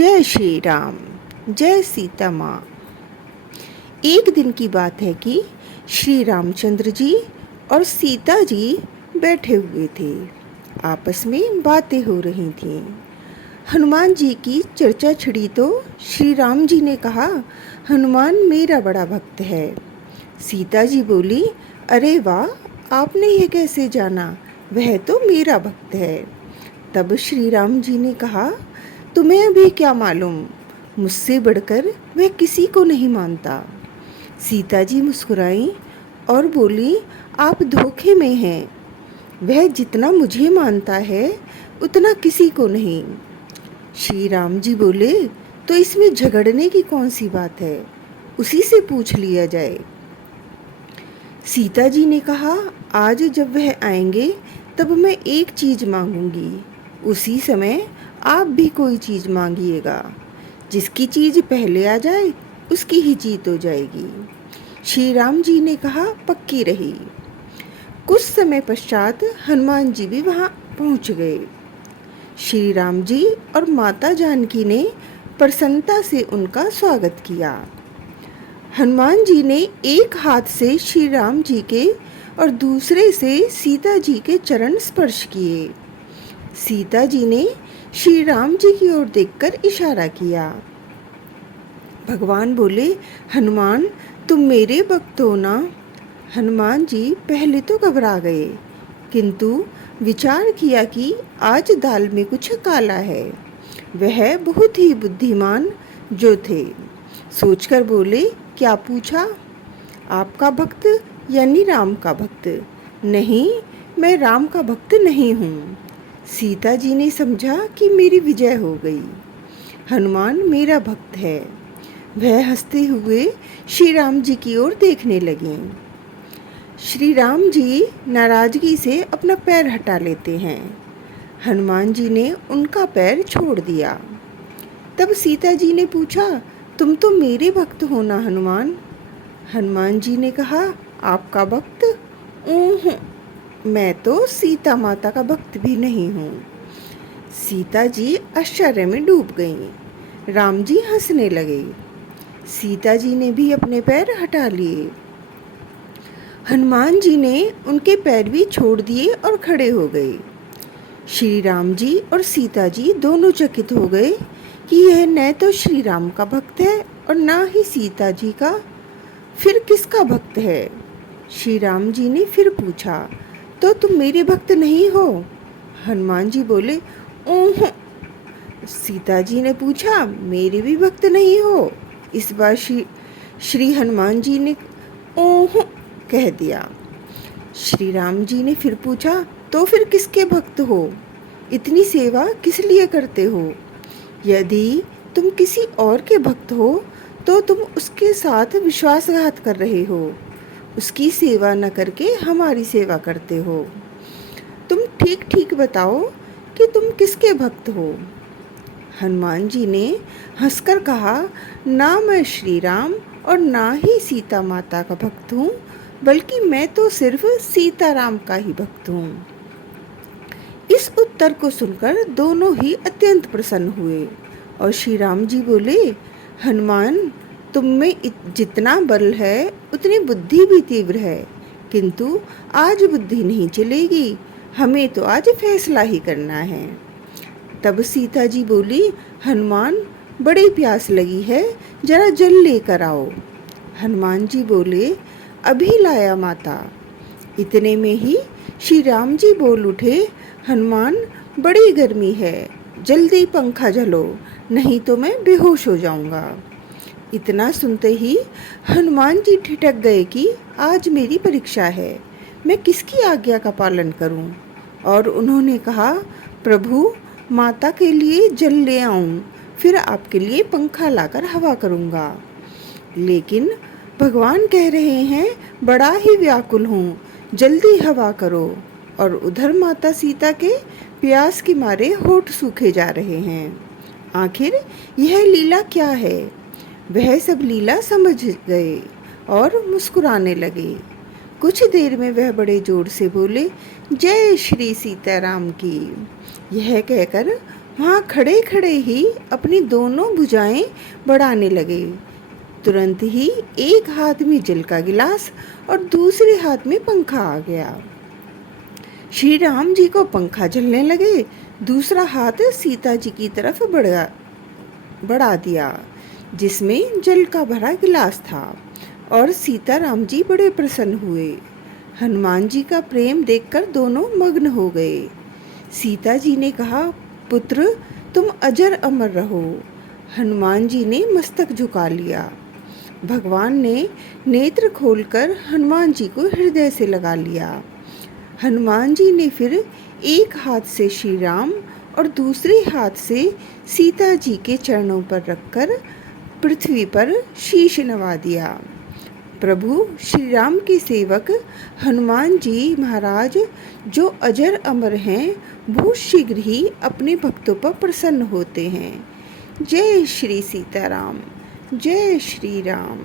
जय श्री राम। जय सीता माँ। एक दिन की बात है कि श्री रामचंद्र जी और सीता जी बैठे हुए थे। आपस में बातें हो रही थीं। हनुमान जी की चर्चा छिड़ी तो श्री राम जी ने कहा, हनुमान मेरा बड़ा भक्त है। सीता जी बोली, अरे वाह, आपने ये कैसे जाना? वह तो मेरा भक्त है। तब श्री राम जी ने कहा, तुम्हें अभी क्या मालूम, मुझसे बढ़कर वह किसी को नहीं मानता। सीता जी मुस्कुराई और बोली, आप धोखे में हैं। वह जितना मुझे मानता है उतना किसी को नहीं। श्री राम जी बोले, तो इसमें झगड़ने की कौन सी बात है, उसी से पूछ लिया जाए। सीता जी ने कहा, आज जब वह आएंगे तब मैं एक चीज़ मांगूंगी, उसी समय आप भी कोई चीज़ मांगिएगा। जिसकी चीज़ पहले आ जाए उसकी ही जीत हो जाएगी। श्री राम जी ने कहा, पक्की रही। कुछ समय पश्चात हनुमान जी भी वहाँ पहुँच गए। श्री राम जी और माता जानकी ने प्रसन्नता से उनका स्वागत किया। हनुमान जी ने एक हाथ से श्री राम जी के और दूसरे से सीता जी के चरण स्पर्श किए। सीता जी ने श्री राम जी की ओर देखकर इशारा किया। भगवान बोले, हनुमान तुम मेरे भक्त हो ना? हनुमान जी पहले तो घबरा गए, किंतु विचार किया कि आज दाल में कुछ काला है। वह बहुत ही बुद्धिमान जो थे, सोचकर बोले, क्या पूछा? आपका भक्त यानी राम का भक्त? नहीं, मैं राम का भक्त नहीं हूँ। सीता जी ने समझा कि मेरी विजय हो गई। हनुमान मेरा भक्त है। वह हंसते हुए श्री राम जी की ओर देखने लगे। श्री राम जी नाराजगी से अपना पैर हटा लेते हैं। हनुमान जी ने उनका पैर छोड़ दिया। तब सीता जी ने पूछा, तुम तो मेरे भक्त हो ना हनुमान? हनुमान जी ने कहा, आपका भक्त? ऊँ, मैं तो सीता माता का भक्त भी नहीं हूँ। सीता जी आश्चर्य में डूब गईं। राम जी हंसने लगे। सीता जी ने भी अपने पैर हटा लिए। हनुमान जी ने उनके पैर भी छोड़ दिए और खड़े हो गए। श्री राम जी और सीता जी दोनों चकित हो गए कि यह न तो श्री राम का भक्त है और ना ही सीता जी का, फिर किसका भक्त है? श्री राम जी ने फिर पूछा, तो तुम मेरे भक्त नहीं हो? हनुमान जी बोले, ऊँ। सीता जी ने पूछा, मेरे भी भक्त नहीं हो? इस बार श्री हनुमान जी ने ऊँ कह दिया। श्री राम जी ने फिर पूछा, तो फिर किसके भक्त हो? इतनी सेवा किस लिए करते हो? यदि तुम किसी और के भक्त हो तो तुम उसके साथ विश्वासघात कर रहे हो। उसकी सेवा न करके हमारी सेवा करते हो। तुम ठीक ठीक बताओ कि तुम किसके भक्त हो? हनुमान जी ने हंसकर कहा, ना मैं श्री राम और ना ही सीता माता का भक्त हूँ, बल्कि मैं तो सिर्फ सीताराम का ही भक्त हूँ। इस उत्तर को सुनकर दोनों ही अत्यंत प्रसन्न हुए और श्री राम जी बोले, हनुमान तुम में जितना बल है उतनी बुद्धि भी तीव्र है, किंतु आज बुद्धि नहीं चलेगी, हमें तो आज फैसला ही करना है। तब सीता जी बोली, हनुमान बड़ी प्यास लगी है, जरा जल लेकर आओ। हनुमान जी बोले, अभी लाया माता। इतने में ही श्री राम जी बोल उठे, हनुमान बड़ी गर्मी है, जल्दी पंखा झलो, नहीं तो मैं बेहोश हो जाऊंगा। इतना सुनते ही हनुमान जी ठिठक गए कि आज मेरी परीक्षा है, मैं किसकी आज्ञा का पालन करूं? और उन्होंने कहा, प्रभु माता के लिए जल ले आऊं, फिर आपके लिए पंखा लाकर हवा करूंगा। लेकिन भगवान कह रहे हैं, बड़ा ही व्याकुल हूँ, जल्दी हवा करो। और उधर माता सीता के प्यास के मारे होठ सूखे जा रहे हैं। आखिर यह लीला क्या है? वह सब लीला समझ गए और मुस्कुराने लगे। कुछ देर में वह बड़े जोर से बोले, जय श्री सीताराम की। यह कहकर वहाँ खड़े खड़े ही अपनी दोनों भुजाएं बढ़ाने लगे। तुरंत ही एक हाथ में जल का गिलास और दूसरे हाथ में पंखा आ गया। श्री राम जी को पंखा झलने लगे, दूसरा हाथ सीता जी की तरफ बढ़ा दिया जिसमें जल का भरा गिलास था, और सीता राम जी बड़े प्रसन्न हुए। हनुमान जी का प्रेम देखकर दोनों मग्न हो गए। सीता जी ने कहा, पुत्र तुम अजर अमर रहो। हनुमान जी ने मस्तक झुका लिया। भगवान ने नेत्र खोलकर हनुमान जी को हृदय से लगा लिया। हनुमान जी ने फिर एक हाथ से श्री राम और दूसरे हाथ से सीता जी के चरणों पर रखकर पृथ्वी पर शीश नवा दिया। प्रभु श्री राम के सेवक हनुमान जी महाराज जो अजर अमर हैं, बहुत शीघ्र ही अपने भक्तों पर प्रसन्न होते हैं। जय श्री सीताराम, जय श्री राम।